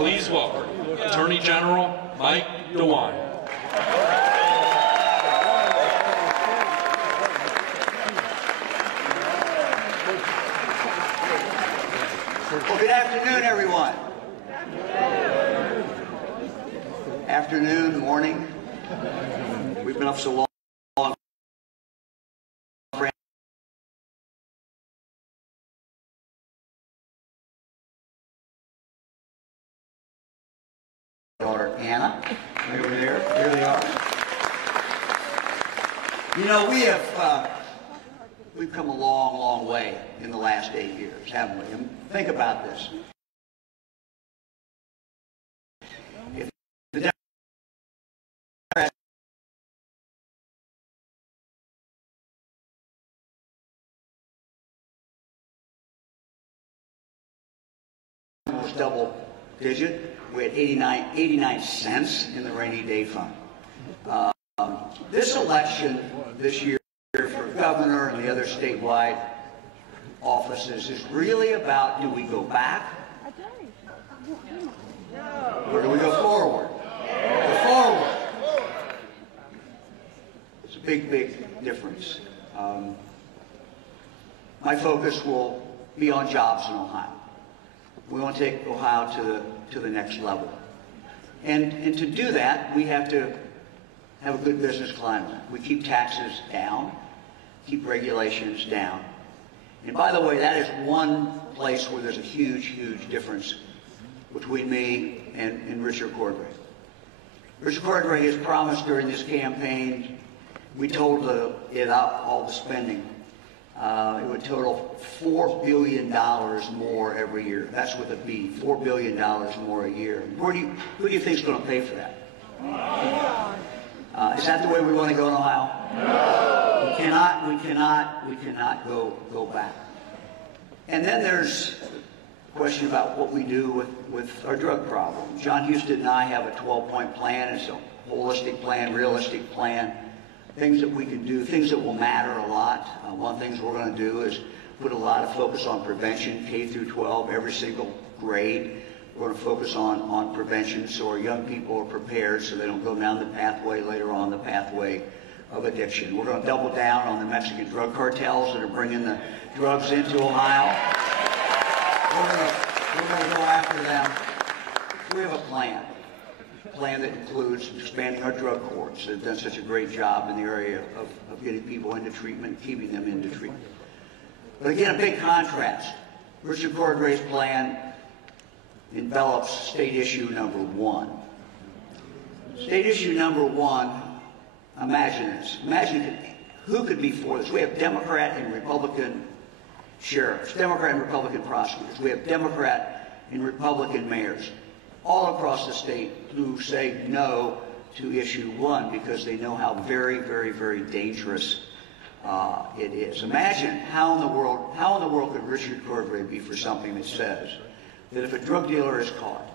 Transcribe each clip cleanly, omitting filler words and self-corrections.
Please welcome Attorney General Mike DeWine. Well, good afternoon, everyone. Afternoon, morning. We've been up so long. Daughter Anna, right over there. There they are. You know, we've come a long, long way in the last 8 years, haven't we? And think about this. If the Democrats almost double digit, we had 89 cents in the rainy day fund. This election this year for governor and the other statewide offices is really about, do we go back or do we go forward? Go forward. It's a big, big difference. My focus will be on jobs in Ohio. We want to take Ohio to the next level. And to do that, we have to have a good business climate. We keep taxes down, keep regulations down. And by the way, that is one place where there's a huge, huge difference between me and Richard Cordray. Richard Cordray has promised during this campaign, we told it out all the spending. It would total $4 billion more every year. That's with a B, $4 billion more a year. Who do you think is going to pay for that? Is that the way we want to go in Ohio? No. We cannot go back. And then there's a question about what we do with our drug problem. John Husted and I have a 12-point plan. It's a holistic plan, realistic plan. Things that we can do, things that will matter a lot. One of the things we're going to do is put a lot of focus on prevention, K through 12, every single grade. We're going to focus on prevention so our young people are prepared so they don't go down the pathway later on, the pathway of addiction. We're going to double down on the Mexican drug cartels that are bringing the drugs into Ohio. We're going to go after them. We have a plan that includes expanding our drug courts. They've done such a great job in the area of getting people into treatment, keeping them into treatment. But again, a big contrast. Richard Cordray's plan envelops state issue number one. State issue number one, imagine this. Imagine who could be for this. We have Democrat and Republican sheriffs, Democrat and Republican prosecutors. We have Democrat and Republican mayors all across the state who say no to issue one because they know how very, very, very dangerous it is. Imagine how in the world could Richard Cordray be for something that says that if a drug dealer is caught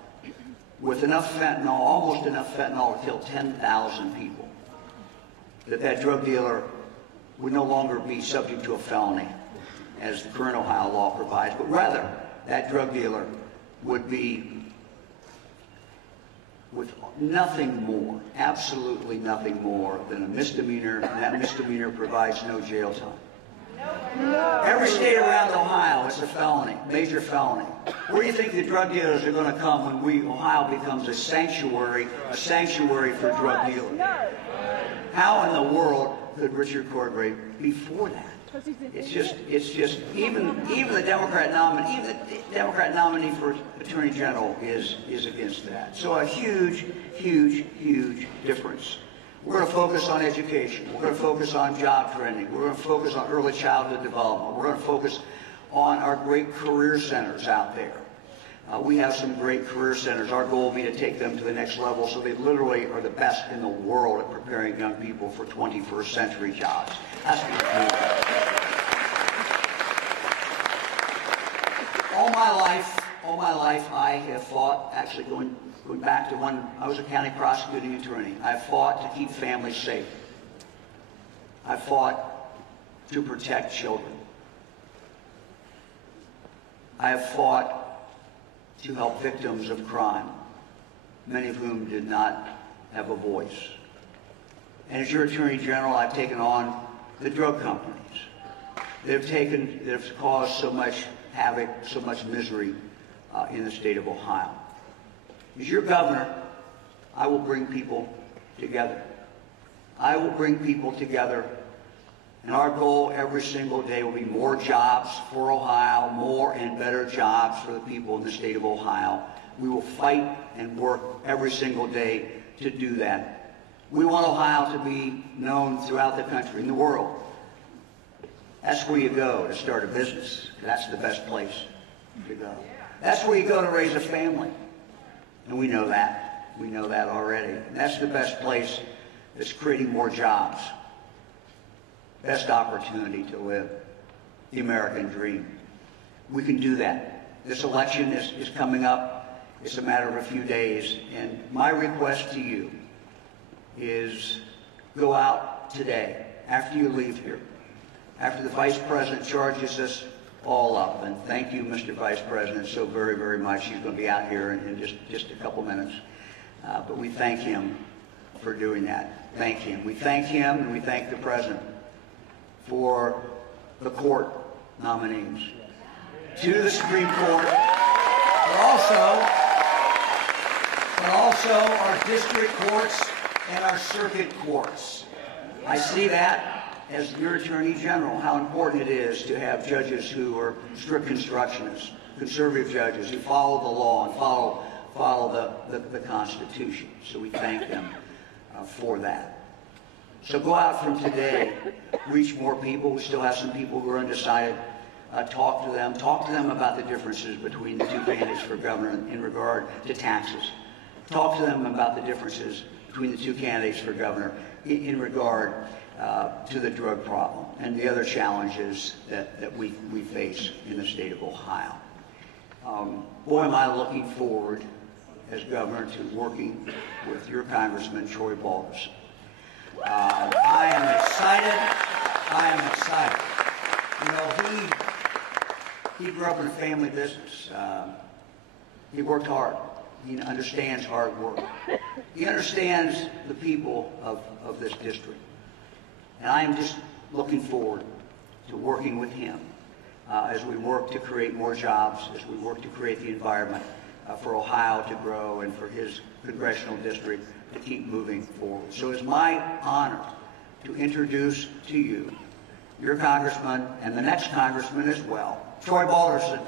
with enough fentanyl, almost enough fentanyl to kill 10,000 people, that drug dealer would no longer be subject to a felony, as the current Ohio law provides, but rather that drug dealer would be with nothing more, absolutely nothing more than a misdemeanor, and that misdemeanor provides no jail time. Every state around Ohio, it's a felony, major felony. Where do you think the drug dealers are going to come when Ohio becomes a sanctuary for drug dealers? How in the world could Richard Cordray be for that? It's just even the Democrat nominee for Attorney General is against that. So a huge, huge, huge difference. We're going to focus on education. We're going to focus on job training. We're going to focus on early childhood development. We're going to focus on our great career centers out there. We have some great career centers. Our goal will be to take them to the next level so they literally are the best in the world at preparing young people for 21st century jobs. That's what we do. All my life, I have fought, actually going back to when I was a county prosecuting attorney, I fought to keep families safe. I fought to protect children. I have fought to help victims of crime. many of whom did not have a voice. And as your Attorney General, I've taken on the drug companies that have caused so much havoc, so much misery in the state of Ohio. As your governor, I will bring people together. I will bring people together, and our goal every single day will be more jobs for Ohio, more and better jobs for the people in the state of Ohio. We will fight and work every single day to do that. We want Ohio to be known throughout the country, in the world. That's where you go to start a business. That's the best place to go. That's where you go to raise a family. And we know that. We know that already. And that's the best place. It's creating more jobs. Best opportunity to live the American dream. We can do that. This election is coming up. It's a matter of a few days. And my request to you is go out today, after you leave here, after the Vice President charges us all up. And thank you, Mr. Vice President, so very, very much. He's going to be out here in just a couple minutes. But we thank him for doing that. Thank him. We thank him and we thank the President for the court nominees to the Supreme Court, but also our district courts and our circuit courts. I see that as your Attorney General, how important it is to have judges who are strict constructionists, conservative judges who follow the law and follow the Constitution. So we thank them for that. So go out from today, reach more people. We still have some people who are undecided. Talk to them. Talk to them about the differences between the two candidates for governor in regard to taxes. Talk to them about the differences between the two candidates for governor in regard to the drug problem and the other challenges that we face in the state of Ohio. Boy, am I looking forward as governor to working with your Congressman, Troy Balderson. I am excited. I am excited. You know, he grew up in a family business. He worked hard. He understands hard work. He understands the people of this district. And I am just looking forward to working with him as we work to create more jobs, as we work to create the environment for Ohio to grow and for his congressional district to keep moving forward. So it's my honor to introduce to you your Congressman and the next Congressman as well, Troy Balderson.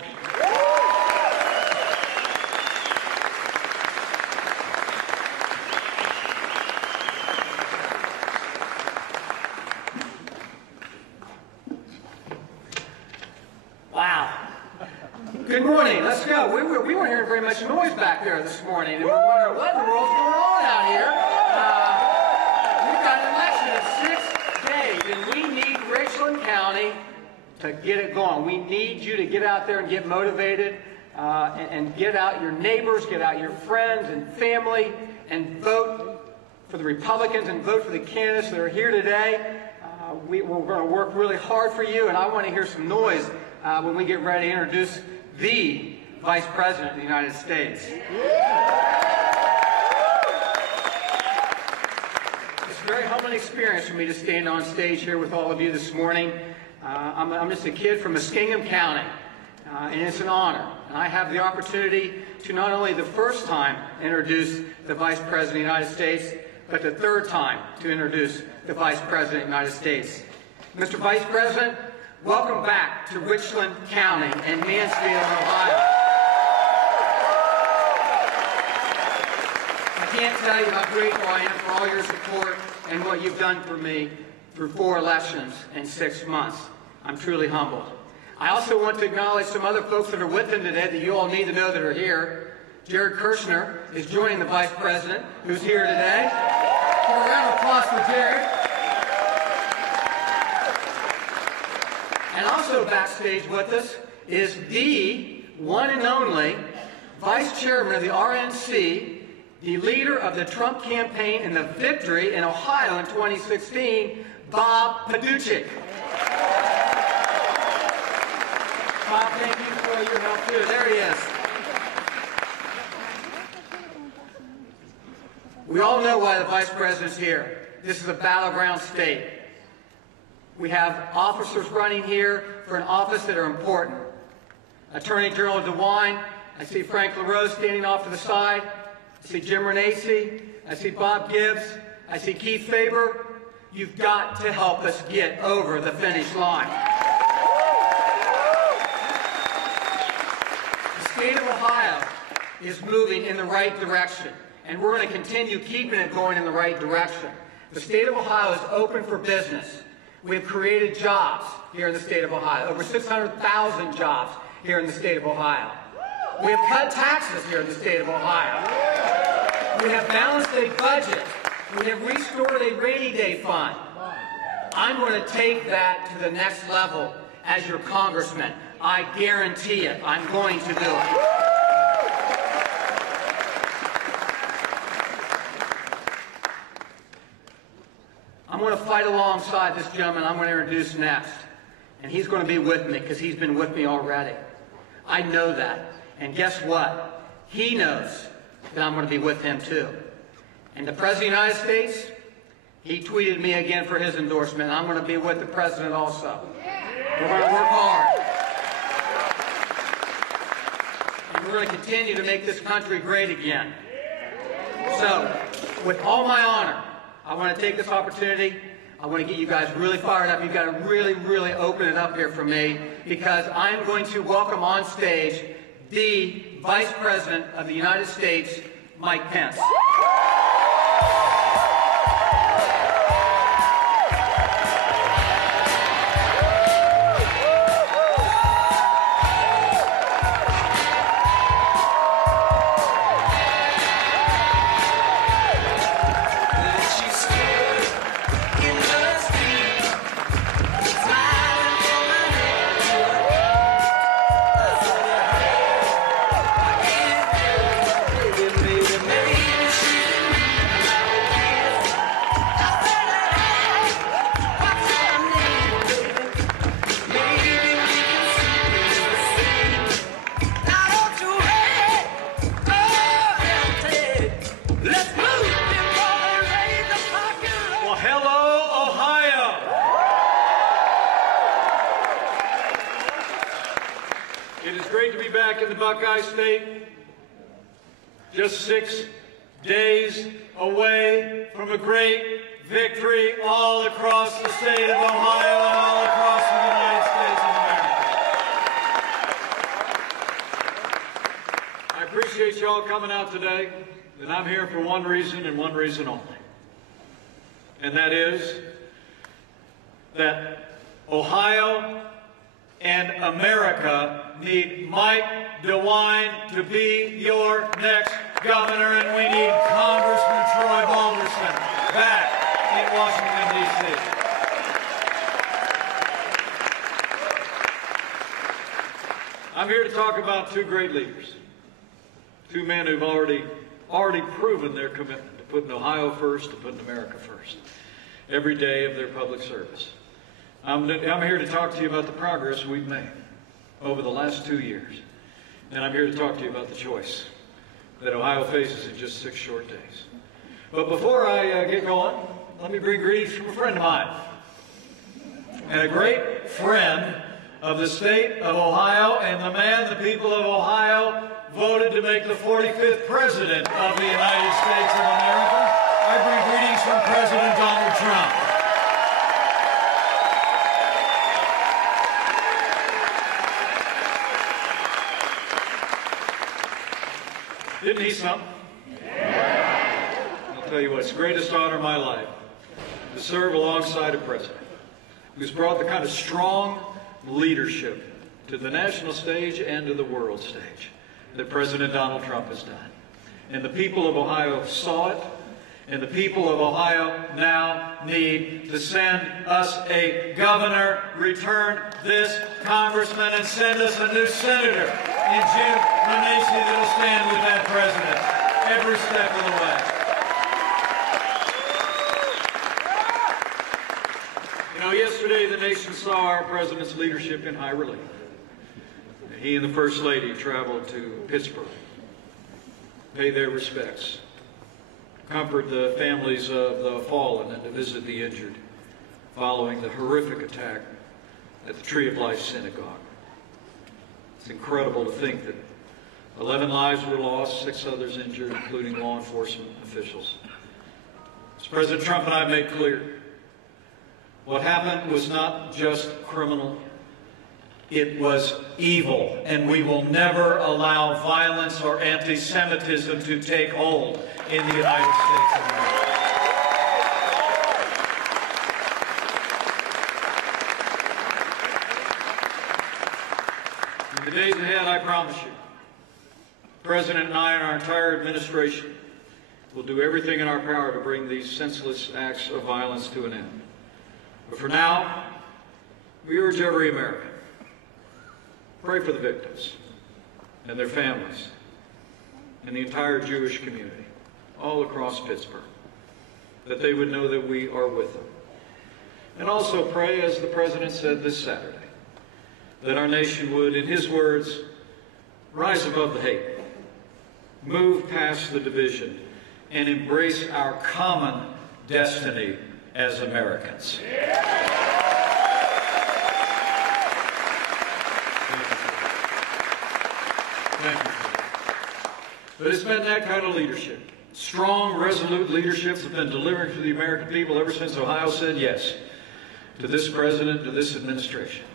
Wow. Good morning. Let's go. We weren't hearing very much noise back there this morning, and we're wondering what in the world's going on out here. We've got an election in 6 days, and we need Richland County to get it going. We need you to get out there and get motivated, and get out your neighbors, get out your friends and family, and vote for the Republicans and vote for the candidates that are here today. We're going to work really hard for you, and I want to hear some noise when we get ready to introduce the Vice President of the United States. It's a very humbling experience for me to stand on stage here with all of you this morning. I'm just a kid from Muskingum County, and it's an honor. And I have the opportunity to not only the first time introduce the Vice President of the United States, but the third time to introduce the Vice President of the United States. Mr. Vice President, welcome back to Richland County and Mansfield, Ohio. I can't tell you how grateful I am for all your support and what you've done for me through 4 elections in 6 months. I'm truly humbled. I also want to acknowledge some other folks that are with him today that you all need to know that are here. Jared Kushner is joining the Vice President, who's here today. Give a round of applause for Jared. And also backstage with us is the one and only Vice Chairman of the RNC, the leader of the Trump campaign and the victory in Ohio in 2016, Bob Paduchik. Bob, thank you for your help too. There he is. We all know why the Vice President's here. This is a battleground state. We have officers running here for an office that are important. Attorney General DeWine, I see Frank LaRose standing off to the side. I see Jim Renacci. I see Bob Gibbs. I see Keith Faber. You've got to help us get over the finish line. The state of Ohio is moving in the right direction, and we're going to continue keeping it going in the right direction. The state of Ohio is open for business. We've created jobs here in the state of Ohio, over 600,000 jobs here in the state of Ohio. We have cut taxes here in the state of Ohio. We have balanced a budget. We have restored a rainy day fund. I'm going to take that to the next level as your congressman. I guarantee it. I'm going to do it. I'm going to fight alongside this gentleman I'm going to introduce next. And he's going to be with me because he's been with me already. I know that. And guess what? He knows that I'm going to be with him too. And the President of the United States, he tweeted me again for his endorsement. I'm going to be with the President also. We're going to work hard. And we're going to continue to make this country great again. So, with all my honor, I want to take this opportunity. I want to get you guys really fired up. You've got to really, really open it up here for me, because I'm going to welcome on stage the Vice President of the United States, Mike Pence. In the Buckeye State, just 6 days away from a great victory all across the state of Ohio and all across the United States of America. I appreciate you all coming out today, and I'm here for one reason and one reason only. And that is that Ohio and America need Mike DeWine to be your next governor, and we need Congressman Troy Balderson back in Washington, D.C. I'm here to talk about two great leaders, two men who've already proven their commitment to putting Ohio first, to putting America first, every day of their public service. I'm here to talk to you about the progress we've made over the last 2 years. And I'm here to talk to you about the choice that Ohio faces in just 6 short days. But before I get going, let me bring greetings from a friend of mine, and a great friend of the state of Ohio, and the man the people of Ohio voted to make the 45th President of the United States of America. I bring greetings from President Donald Trump. Isn't he something? I'll tell you what, it's the greatest honor of my life to serve alongside a president who's brought the kind of strong leadership to the national stage and to the world stage that President Donald Trump has done. And the people of Ohio saw it, and the people of Ohio now need to send us a governor, return this congressman, and send us a new senator in Jim Renacci that will stand with that president every step of the way. You know, yesterday the nation saw our president's leadership in high relief. He and the First Lady traveled to Pittsburgh, pay their respects comfort the families of the fallen and to visit the injured following the horrific attack at the Tree of Life Synagogue. It's incredible to think that 11 lives were lost, 6 others injured, including law enforcement officials. As President Trump and I have made clear, what happened was not just criminal, it was evil, and we will never allow violence or anti-Semitism to take hold in the United States of America. In the days ahead, I promise you, the President and I and our entire administration will do everything in our power to bring these senseless acts of violence to an end. But for now, we urge every American, pray for the victims and their families and the entire Jewish community all across Pittsburgh, that they would know that we are with them. And also pray, as the President said this Saturday, that our nation would, in his words, rise above the hate, move past the division, and embrace our common destiny as Americans. Thank you. But it's been that kind of leadership. Strong, resolute leaderships have been delivered to the American people ever since Ohio said yes to this president, to this administration.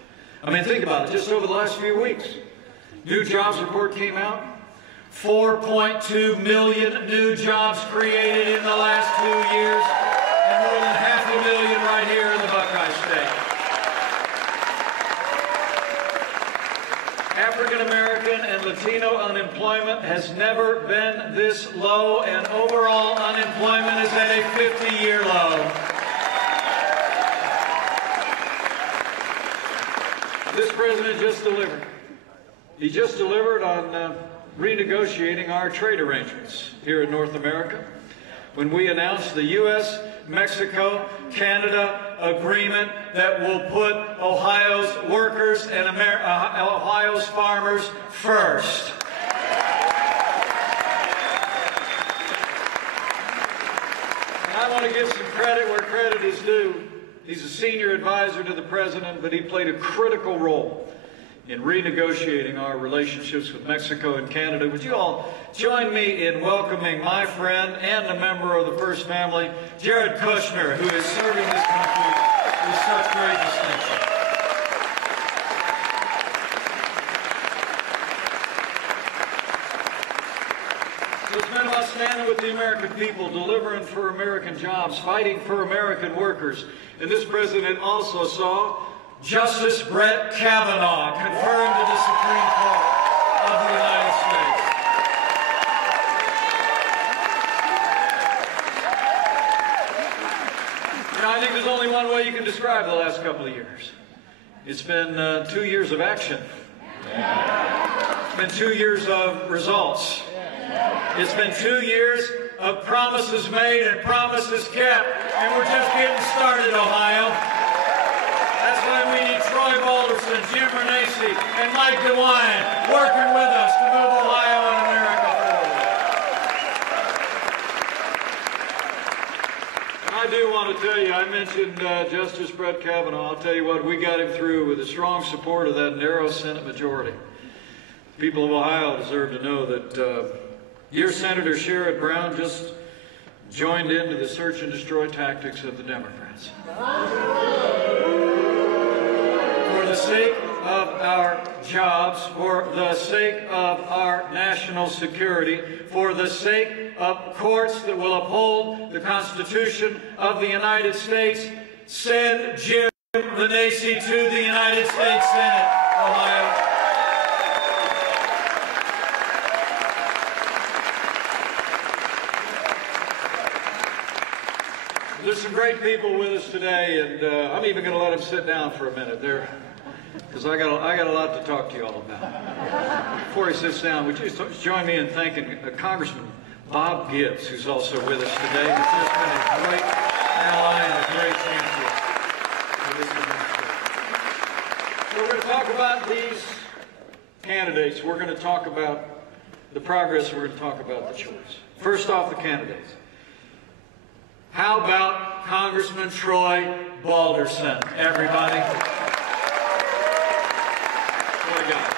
I mean, think about it. Just over the last few weeks, new jobs report came out. 4.2 million new jobs created in the last 2 years, and more than 500,000 right here in the Buckeye State. African American and Latino unemployment has never been this low, and overall unemployment is at a 50-year low. This president just delivered. He just delivered on renegotiating our trade arrangements here in North America when we announced the U.S.-Mexico-Canada agreement that will put Ohio's workers and Ohio's farmers first. And I want to give some credit where credit is due. He's a senior advisor to the president, but he played a critical role in renegotiating our relationships with Mexico and Canada. Would you all join me in welcoming my friend and a member of the First Family, Jared Kushner, who is serving this country with such great distinction. So it's been about standing with the American people, delivering for American jobs, fighting for American workers. And this president also saw Justice Brett Kavanaugh confirmed to the Supreme Court of the United States. You know, I think there's only one way you can describe the last couple of years. It's been 2 years of action. It's been 2 years of results. It's been 2 years of promises made and promises kept. And we're just getting started, Ohio. That's why we need Troy Balderson, Jim Renacci, and Mike DeWine working with us to move Ohio and America forward. And I do want to tell you, I mentioned Justice Brett Kavanaugh. I'll tell you what, we got him through with the strong support of that narrow Senate majority. The people of Ohio deserve to know that your Senator Sherrod Brown just joined into the search and destroy tactics of the Democrats. For the sake of our jobs, for the sake of our national security, for the sake of courts that will uphold the Constitution of the United States, send Jim Renacci to the United States Senate, Ohio. There's some great people with us today, and I'm even going to let them sit down for a minute there, because I got a lot to talk to you all about. Before he sits down, would you join me in thanking Congressman Bob Gibbs, who's also with us today, who's just been a great ally and a great champion for this administration. So we're going to talk about these candidates. We're going to talk about the progress. We're going to talk about the choice. First off, the candidates. How about Congressman Troy Balderson, everybody? What a guy.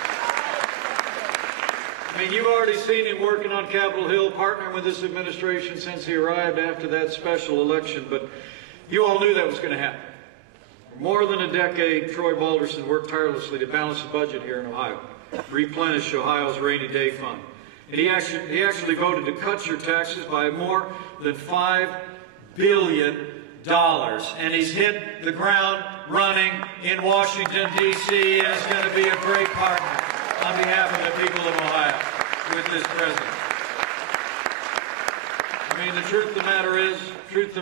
I mean, you've already seen him working on Capitol Hill, partnering with this administration since he arrived after that special election, but you all knew that was going to happen. For more than a decade, Troy Balderson worked tirelessly to balance the budget here in Ohio, replenish Ohio's rainy day fund. And he actually voted to cut your taxes by more than $5 billion. And he's hit the ground running in Washington, D.C., and is going to be a great partner on behalf of the people of Ohio with this president. I mean, the truth of the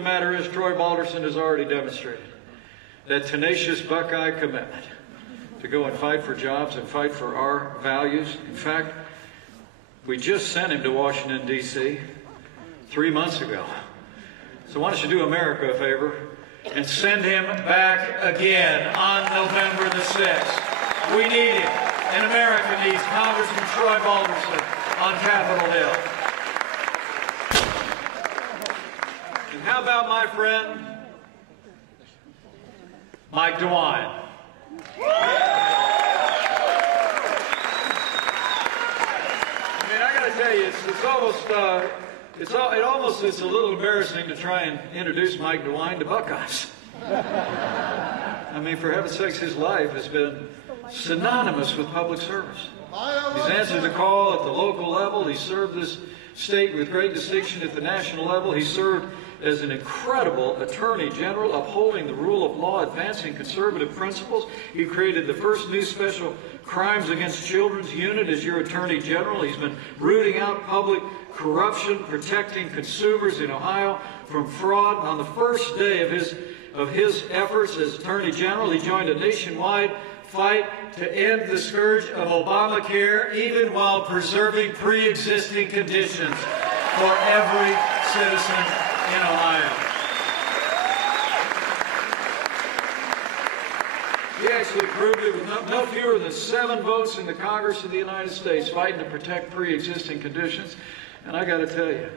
matter is, Troy Balderson has already demonstrated that tenacious Buckeye commitment to go and fight for jobs and fight for our values. In fact, we just sent him to Washington, D.C. 3 months ago. So why don't you do America a favor and send him back again on November the 6th. We need him, and America needs Congressman Troy Balderson on Capitol Hill. And how about my friend, Mike DeWine? Tell you, it's a little embarrassing to try and introduce Mike DeWine to Buckeyes. I mean, for heaven's sakes, his life has been synonymous with public service. He's answered the call at the local level. He's served this state with great distinction at the national level. He served as an incredible attorney general, upholding the rule of law, advancing conservative principles. He created the first new special crimes against children's unit as your attorney general. He's been rooting out public corruption, protecting consumers in Ohio from fraud. On the first day of his efforts as attorney general, he joined a nationwide fight to end the scourge of Obamacare, even while preserving pre-existing conditions for every citizen in Ohio. He actually proved it with no fewer than 7 votes in the Congress of the United States, fighting to protect pre-existing conditions. And I got to tell you,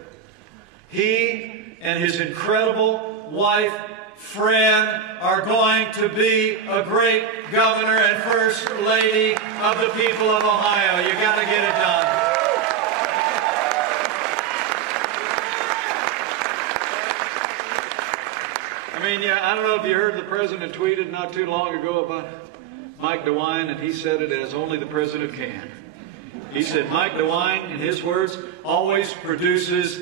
he and his incredible wife, Fran, are going to be a great governor and first lady of the people of Ohio. You got to get it done. I mean, yeah, I don't know if you heard the president tweeted not too long ago about Mike DeWine, and he said it as only the president can. He said, Mike DeWine, in his words, always produces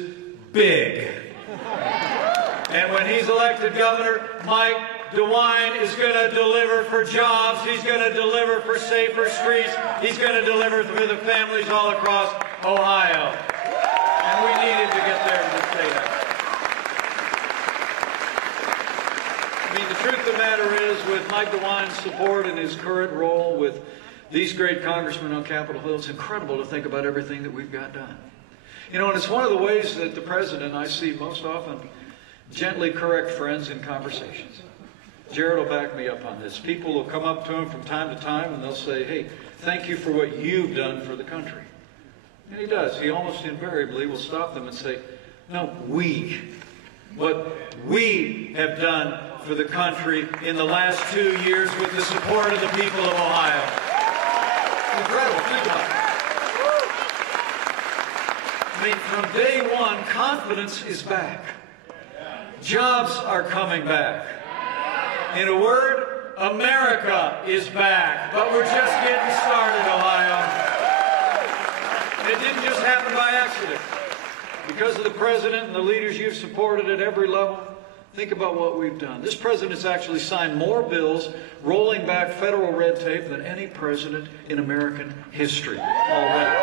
big. And when he's elected governor, Mike DeWine is going to deliver for jobs. He's going to deliver for safer streets. He's going to deliver for the families all across Ohio. And we need him to get there to say that. I mean, the truth of the matter is, with Mike DeWine's support in his current role with these great congressmen on Capitol Hill, it's incredible to think about everything that we've got done. You know, and it's one of the ways that the president, I see most often, gently correct friends in conversations. Jared will back me up on this. People will come up to him from time to time and they'll say, hey, thank you for what you've done for the country. And he does. He almost invariably will stop them and say, no, what we have done for the country in the last 2 years with the support of the people of Ohio. Incredible. Think about it. I mean, from day one, confidence is back. Jobs are coming back. In a word, America is back. But we're just getting started, Ohio. And it didn't just happen by accident. Because of the president and the leaders you've supported at every level, think about what we've done. This president has actually signed more bills rolling back federal red tape than any president in American history already.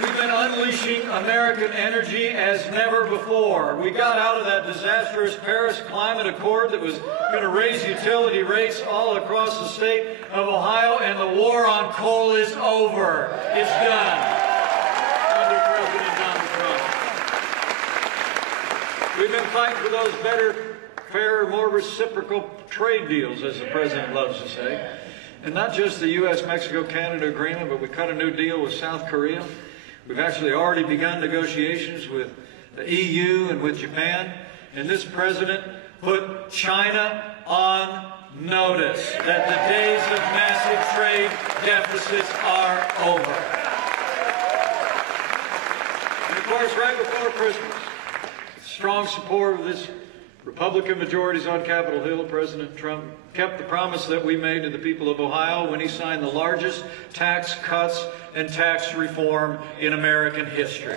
We've been unleashing American energy as never before. We got out of that disastrous Paris Climate Accord that was going to raise utility rates all across the state of Ohio, and the war on coal is over. It's done under President Donald Trump. We've been fighting for those better, fairer, more reciprocal trade deals, as the president loves to say. And not just the U.S.-Mexico-Canada agreement, but we cut a new deal with South Korea. We've actually already begun negotiations with the EU and with Japan, and this president put China on notice that the days of massive trade deficits are over. And of course, right before Christmas, with strong support of this Republican majorities on Capitol Hill, President Trump kept the promise that we made to the people of Ohio when he signed the largest tax cuts and tax reform in American history.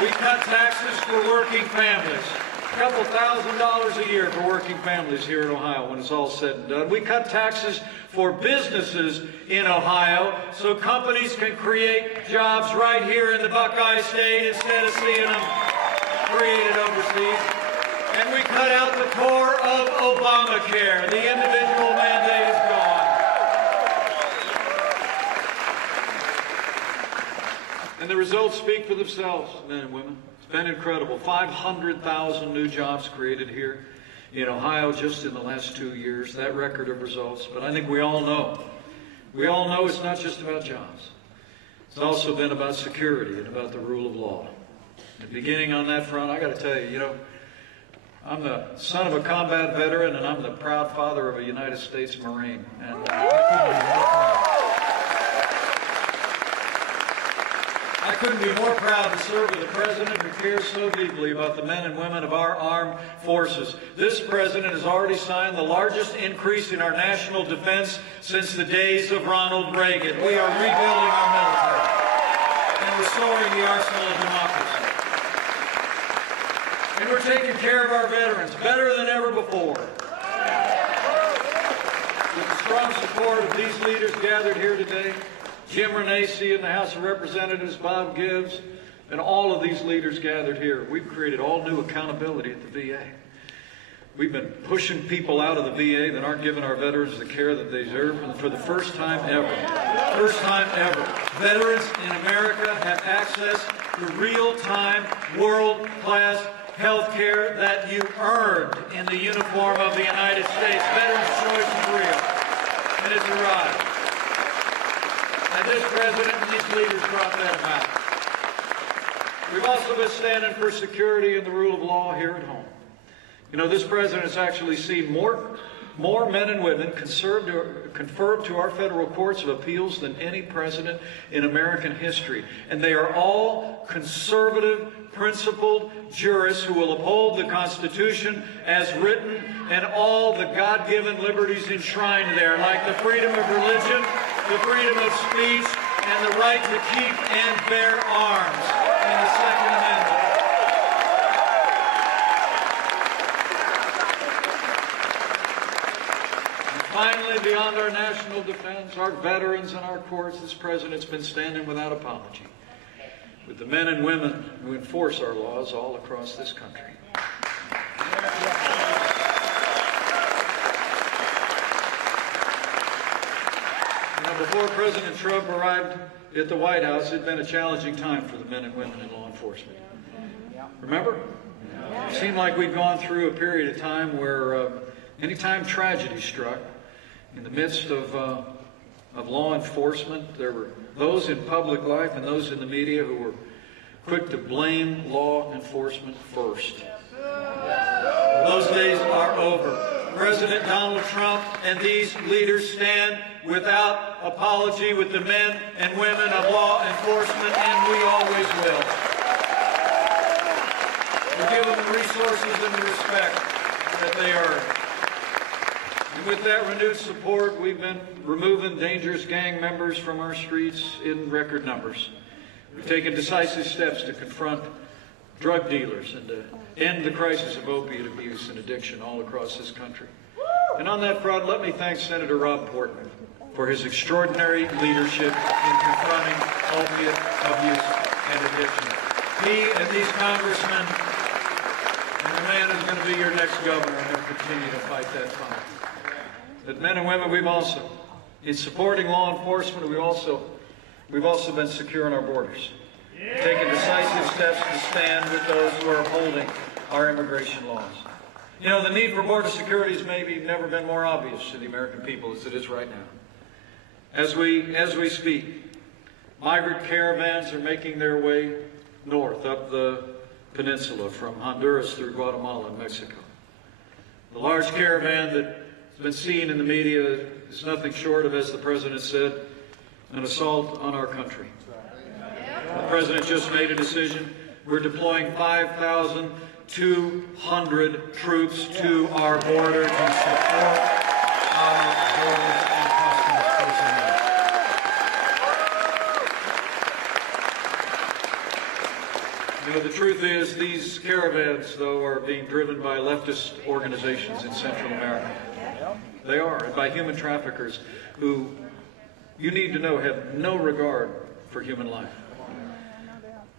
We cut taxes for working families, a couple $1,000s a year for working families here in Ohio when it's all said and done. We cut taxes for businesses in Ohio so companies can create jobs right here in the Buckeye State instead of seeing them created overseas. And we cut out the core of Obamacare. The individual mandate is gone. And the results speak for themselves, men and women. It's been incredible. 500,000 new jobs created here in Ohio just in the last 2 years. That record of results. But I think we all know it's not just about jobs. It's also been about security and about the rule of law. And beginning on that front, I got to tell you, I'm the son of a combat veteran, and I'm the proud father of a United States Marine. And I couldn't be more proud to serve with a president who cares so deeply about the men and women of our armed forces. This president has already signed the largest increase in our national defense since the days of Ronald Reagan. We are rebuilding our military and restoring the arsenal of democracy. And we're taking care of our veterans better than ever before. With the strong support of these leaders gathered here today, Jim Renacci in the House of Representatives, Bob Gibbs, and all of these leaders gathered here, we've created all new accountability at the VA. We've been pushing people out of the VA that aren't giving our veterans the care that they deserve, and for the first time ever, veterans in America have access to real-time, world-class health care that you earned in the uniform of the United States. Veterans' choice is real, and it's arrived. And this president and these leaders brought that about. We've also been standing for security and the rule of law here at home. This president has actually seen more men and women confirmed to our federal courts of appeals than any president in American history. And they are all conservative, principled jurists who will uphold the Constitution as written and all the God-given liberties enshrined there, like the freedom of religion, the freedom of speech, and the right to keep and bear arms in the Second Amendment. Finally, beyond our national defense, our veterans and our courts, this president's been standing without apology with the men and women who enforce our laws all across this country. Before President Trump arrived at the White House, it had been a challenging time for the men and women in law enforcement. Remember? It seemed like we'd gone through a period of time where anytime tragedy struck, in the midst of law enforcement, there were those in public life and those in the media who were quick to blame law enforcement first. Those days are over. President Donald Trump and these leaders stand without apology with the men and women of law enforcement, and we always will. We give them the resources and the respect that they earn. And with that renewed support, we've been removing dangerous gang members from our streets in record numbers. We've taken decisive steps to confront drug dealers and to end the crisis of opiate abuse and addiction all across this country. And on that front, let me thank Senator Rob Portman for his extraordinary leadership in confronting opiate abuse and addiction. He and these congressmen, and the man who's going to be your next governor, are going to continue to fight that fight. But men and women, we've also, in supporting law enforcement, we've also been secure in our borders, taking decisive steps to stand with those who are upholding our immigration laws. The need for border security has maybe never been more obvious to the American people as it is right now. As we speak, Migrant caravans are making their way north up the peninsula from Honduras through Guatemala and Mexico. The large caravan that's been seen in the media is nothing short of, as the President said, an assault on our country. The President just made a decision. We're deploying 5,200 troops to our border to support our borders and customs personnel. You know, the truth is, these caravans, though, are being driven by leftist organizations in Central America. They are, and by human traffickers who, you need to know, have no regard for human life.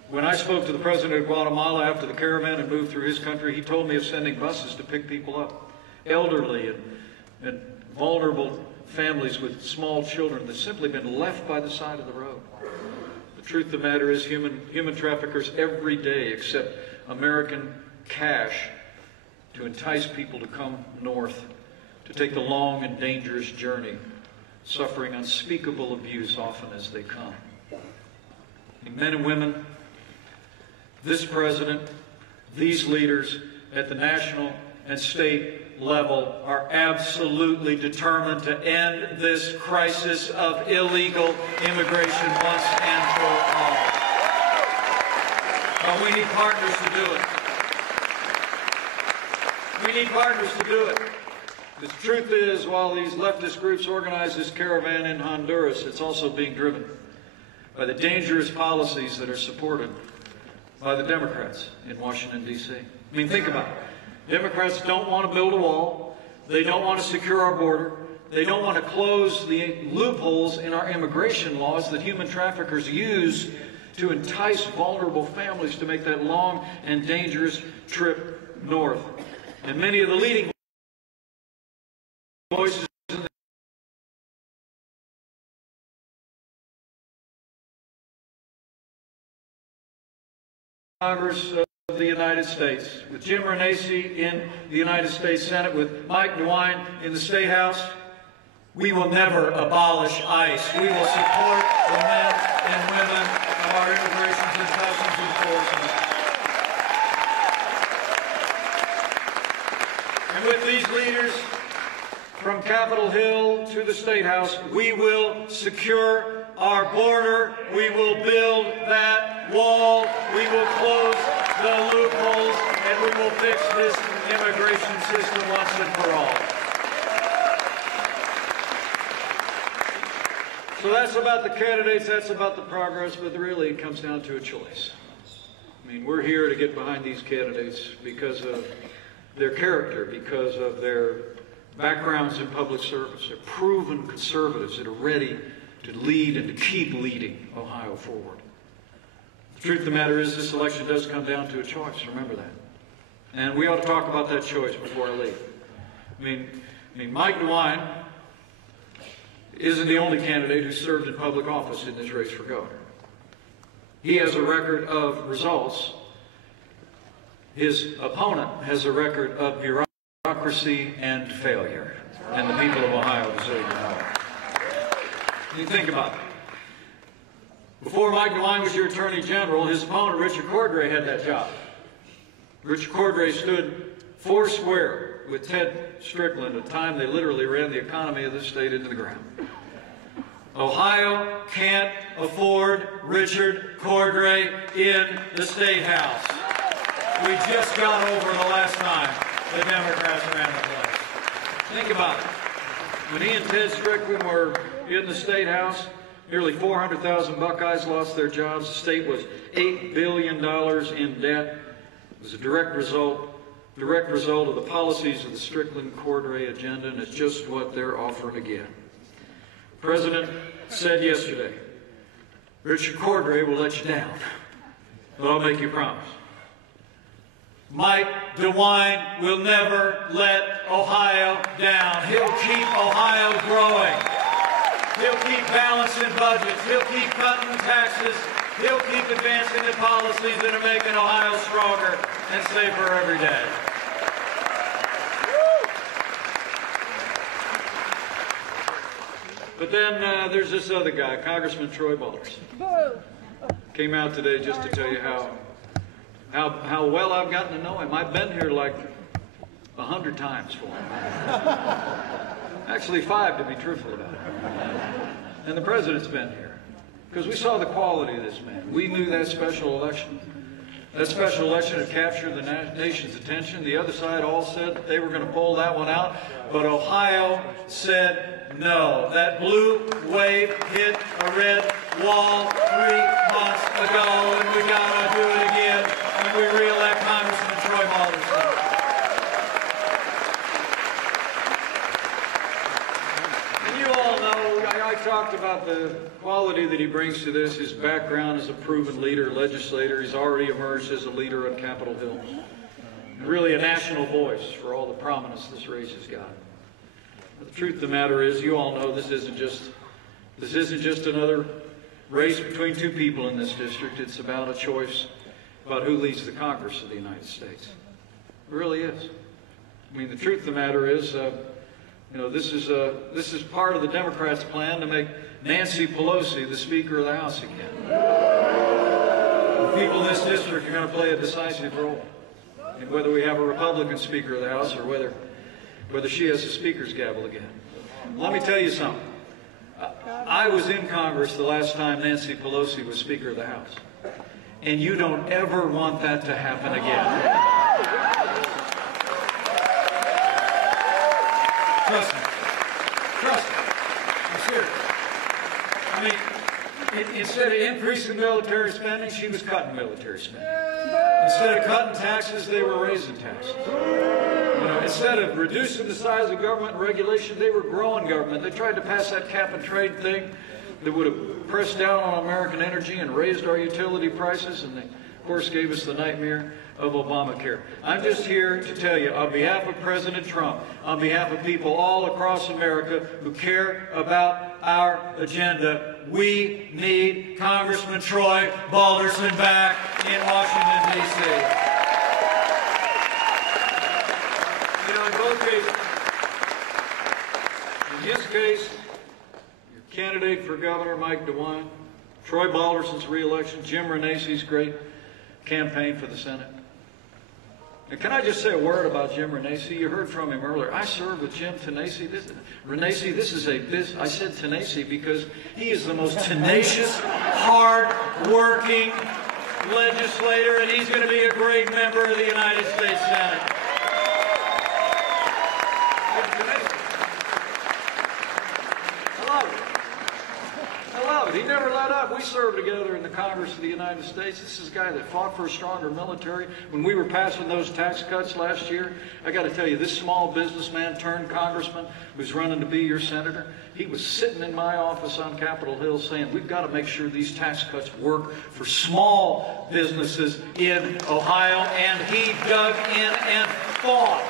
When I spoke to the President of Guatemala after the caravan had moved through his country, he told me of sending buses to pick people up, elderly and vulnerable families with small children that simply been left by the side of the road. The truth of the matter is, human traffickers every day accept American cash to entice people to come north, to take the long and dangerous journey, suffering unspeakable abuse often as they come. And men and women, this President, these leaders at the national and state level are absolutely determined to end this crisis of illegal immigration once and for all. But we need partners to do it. We need partners to do it. The truth is, while these leftist groups organize this caravan in Honduras, it's also being driven by the dangerous policies that are supported by the Democrats in Washington, D.C. I mean, think about it. Democrats don't want to build a wall. They don't want to secure our border. They don't want to close the loopholes in our immigration laws that human traffickers use to entice vulnerable families to make that long and dangerous trip north. And many of the leading voices in the Congress of the United States, with Jim Renacci in the United States Senate, with Mike DeWine in the State House, we will never abolish ICE. We will support the men and women of our immigration and customs enforcement. And with these leaders, from Capitol Hill to the State House, we will secure our border. We will build that wall. We will close the loopholes, and we will fix this immigration system once and for all. So that's about the candidates, that's about the progress, but really it comes down to a choice. I mean, we're here to get behind these candidates because of their character, because of their backgrounds in public service. They're proven conservatives that are ready to lead and to keep leading Ohio forward. The truth of the matter is, this election does come down to a choice. Remember that. And we ought to talk about that choice before I leave. I mean, Mike DeWine isn't the only candidate who served in public office in this race for governor. He has a record of results. His opponent has a record of bureaucracy and failure. And the people of Ohio deserve to know it. You think about it. Before Mike DeWine was your Attorney General, his opponent, Richard Cordray, had that job. Richard Cordray stood foursquare with Ted Strickland at the time they literally ran the economy of this state into the ground. Ohio can't afford Richard Cordray in the State House. We just got over the last time the Democrats ran the place. Think about it. When he and Ted Strickland were in the State House, nearly 400,000 Buckeyes lost their jobs. The state was $8 billion in debt. It was a direct result of the policies of the Strickland-Cordray agenda, and it's just what they're offering again. The President said yesterday, Richard Cordray will let you down, but I'll make you a promise. Mike DeWine will never let Ohio down. He'll keep Ohio growing. He'll keep balancing budgets. He'll keep cutting taxes. He'll keep advancing the policies that are making Ohio stronger and safer every day. But then there's this other guy, Congressman Troy Balderson. Came out today just to tell you how well I've gotten to know him. I've been here like 100 times for him. Actually 5 to be truthful about it. And the President's been here. Because we saw the quality of this man. We knew that special election. That special election had captured the nation's attention. The other side all said that they were going to pull that one out. But Ohio said no. That blue wave hit a red wall 3 months ago, and we got to do it again when we re-elect Congressman Troy Balderson. And you all know, I talked about the quality that he brings to this, his background as a proven leader, legislator. He's already emerged as a leader on Capitol Hill. And really a national voice for all the prominence this race has got. But the truth of the matter is, you all know this isn't just another race between 2 people in this district. It's about a choice about who leads the Congress of the United States. It really is. I mean, the truth of the matter is, this is part of the Democrats' plan to make Nancy Pelosi the Speaker of the House again. The people in this district are going to play a decisive role in whether we have a Republican Speaker of the House or whether she has a Speaker's gavel again. Let me tell you something. I was in Congress the last time Nancy Pelosi was Speaker of the House. And you don't ever want that to happen again. Trust me. Trust me. I'm serious. I mean, instead of increasing military spending, she was cutting military spending. Instead of cutting taxes, they were raising taxes. Instead of reducing the size of government and regulation, they were growing government. They tried to pass that cap and trade thing that would have pressed down on American energy and raised our utility prices, and they, of course, gave us the nightmare of Obamacare. I'm just here to tell you, on behalf of President Trump, on behalf of people all across America who care about our agenda, we need Congressman Troy Balderson back in Washington, D.C. In both cases, in his case, your candidate for governor, Mike DeWine, Troy Balderson's re-election, Jim Renacy's great campaign for the Senate. And can I just say a word about Jim Renacy? You heard from him earlier. I served with Jim Renacy. I said Tenacy because he is the most tenacious, hard-working legislator, and he's going to be a great member of the United States Senate. I love it. He never let up. We served together in the Congress of the United States. This is a guy that fought for a stronger military. When we were passing those tax cuts last year, I got to tell you, this small businessman turned congressman who's running to be your senator, he was sitting in my office on Capitol Hill saying, we've got to make sure these tax cuts work for small businesses in Ohio. And he dug in and fought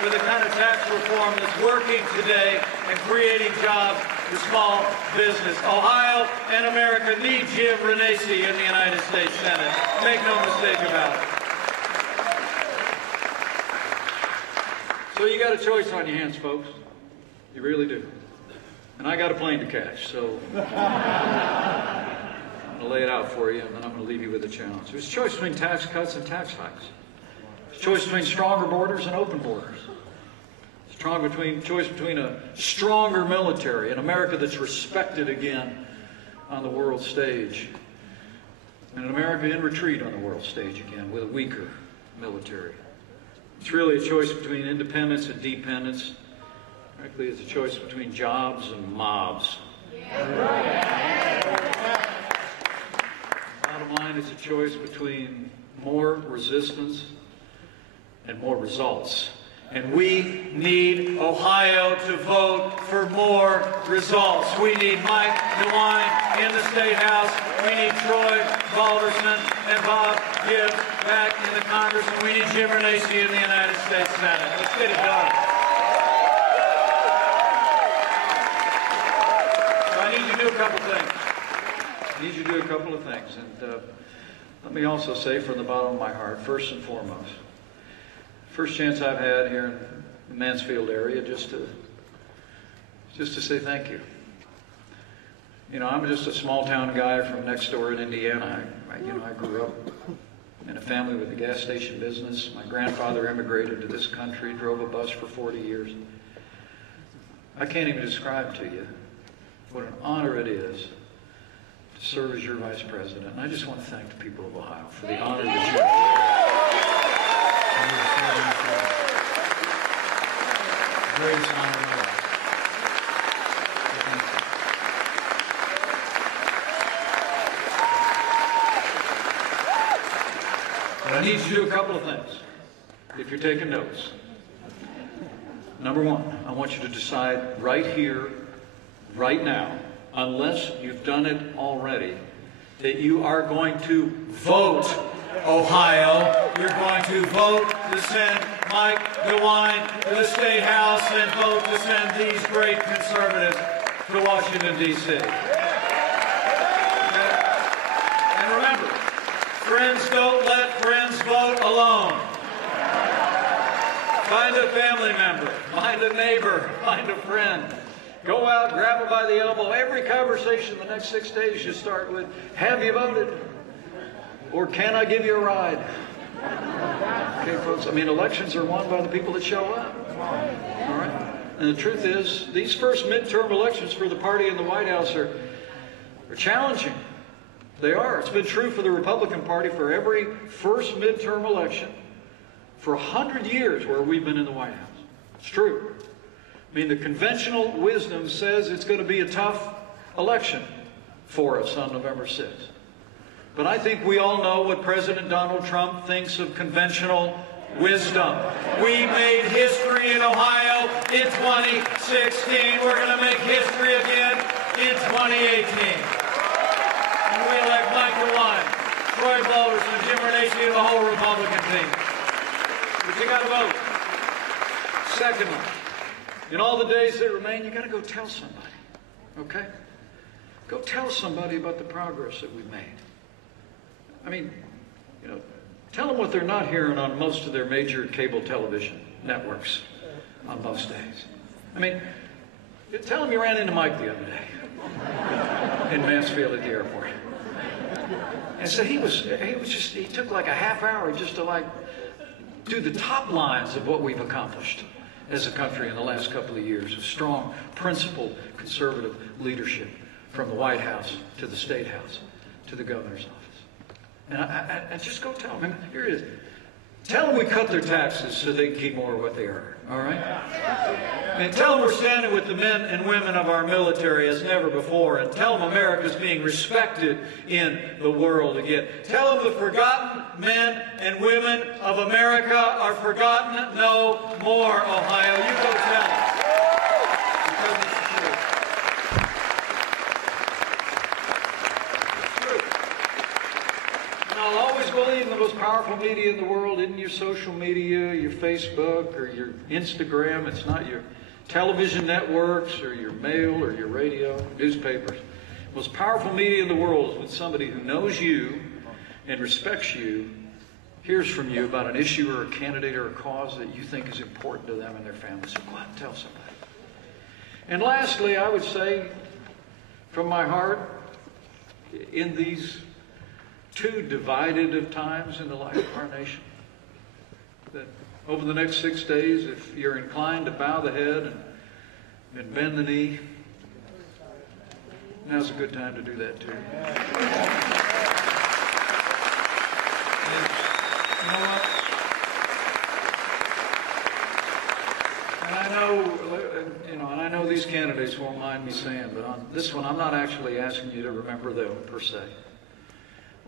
for the kind of tax reform that's working today and creating jobs for small business. Ohio and America need Jim Renacy in the United States Senate. Make no mistake about it. So you got a choice on your hands, folks. You really do. And I got a plane to catch, so I'm going to lay it out for you, and then I'm going to leave you with a challenge. There's a choice between tax cuts and tax hikes. There's a choice between stronger borders and open borders. Choice between a stronger military, an America that's respected again on the world stage, and an America in retreat on the world stage again with a weaker military. It's really a choice between independence and dependence. Frankly, it's a choice between jobs and mobs. Bottom line, it's a choice between more resistance and more results. And we need Ohio to vote for more results. We need Mike DeWine in the State House. We need Troy Balderson and Bob Gibbs back in the Congress. And we need Jim Renacy in the United States Senate. Let's get it done. So I need you to do a couple things. And let me also say from the bottom of my heart, first and foremost, first chance I've had here in the Mansfield area just to say thank you. I'm just a small town guy from next door in Indiana. I grew up in a family with a gas station business. My grandfather immigrated to this country, drove a bus for 40 years. I can't even describe to you what an honor it is to serve as your vice president. And I just want to thank the people of Ohio for the honor that you have. The greatest honor in my life. But I need you to do a couple of things, if you're taking notes. Number one, I want you to decide right here, right now, unless you've done it already, that you are going to vote Ohio. You're going to vote to send Mike DeWine to the State House and vote to send these great conservatives to Washington, D.C. And remember, friends don't let friends vote alone. Find a family member, find a neighbor, find a friend. Go out, grab them by the elbow. Every conversation the next 6 days should start with, have you voted? Or can I give you a ride? Okay, folks, elections are won by the people that show up. All right? And the truth is, these first midterm elections for the party in the White House are challenging. They are. It's been true for the Republican Party for every first midterm election for 100 years where we've been in the White House. It's true. The conventional wisdom says it's going to be a tough election for us on November 6th. But I think we all know what President Donald Trump thinks of conventional wisdom. We made history in Ohio in 2016. We're going to make history again in 2018. And we elect Mike DeWine, Troy Balderson, Jim Renacci, and the whole Republican team. But you got to vote. Secondly, in all the days that remain, you got to go tell somebody, okay? Go tell somebody about the progress that we've made. Tell them what they're not hearing on most of their major cable television networks on most days. Tell them you ran into Mike the other day in Mansfield at the airport. And so he took like a half hour just to do the top lines of what we've accomplished as a country in the last couple of years of strong, principled, conservative leadership from the White House to the State House to the governor's office. And I just go tell them, here it is. Tell them we cut their taxes so they can keep more of what they earn, all right? Tell them we're standing with the men and women of our military as never before, and tell them America's being respected in the world again. Tell them the forgotten men and women of America are forgotten no more, Ohio. You go tell them. Because it's true. It's true. And I'll always believe the most powerful media in the world isn't your social media, your Facebook, or your Instagram. It's not your television networks, or your mail, or your radio, newspapers. The most powerful media in the world is when somebody who knows you and respects you hears from you about an issue or a candidate or a cause that you think is important to them and their family. So go out and tell somebody. And lastly, I would say, from my heart, in these too divided of times in the life of our nation, that over the next 6 days, if you're inclined to bow the head and bend the knee, now's a good time to do that too. And you know what? And I know these candidates won't mind me saying, but on this one, I'm not actually asking you to remember them per se,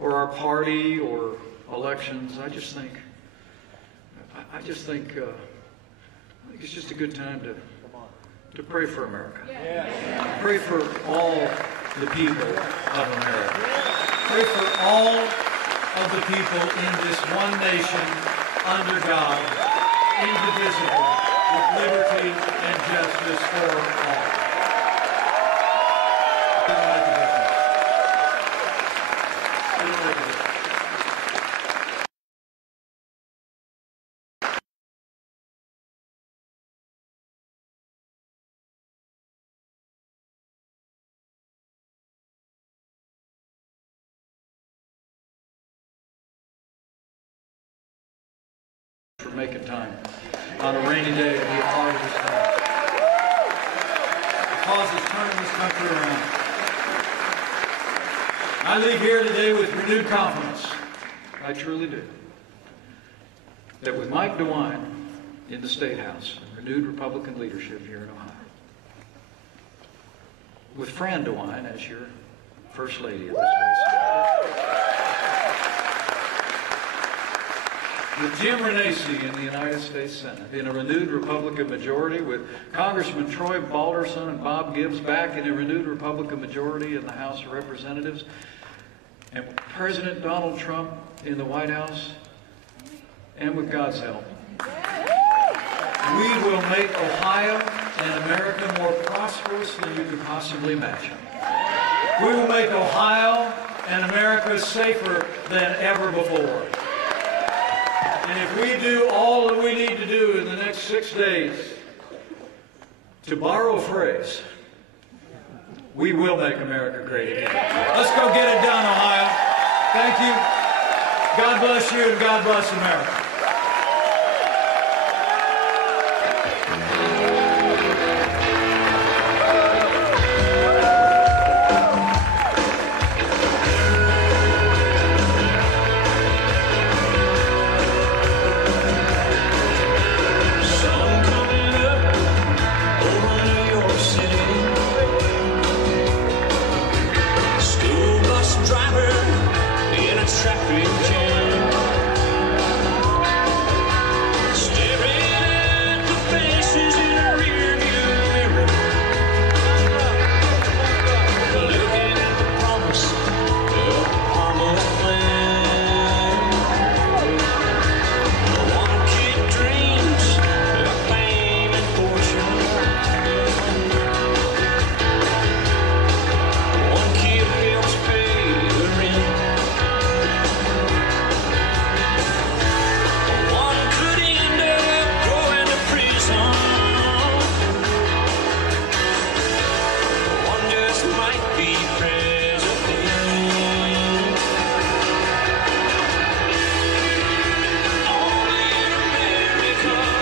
or our party, or elections. I just think it's just a good time to pray for America. Pray for all the people of America. Pray for all of the people in this one nation under God, indivisible, with liberty and justice for all. making time on a rainy day to be a part of this country. The cause is turning this country around. I leave here today with renewed confidence. I truly do. That with Mike DeWine in the State House, and renewed Republican leadership here in Ohio, with Fran DeWine as your First Lady of this great state, with Jim Renacci in the United States Senate in a renewed Republican majority, with Congressman Troy Balderson and Bob Gibbs back in a renewed Republican majority in the House of Representatives, and with President Donald Trump in the White House, and with God's help, we will make Ohio and America more prosperous than you could possibly imagine. We will make Ohio and America safer than ever before. And if we do all that we need to do in the next 6 days, to borrow a phrase, we will make America great again. Let's go get it done, Ohio. Thank you. God bless you and God bless America.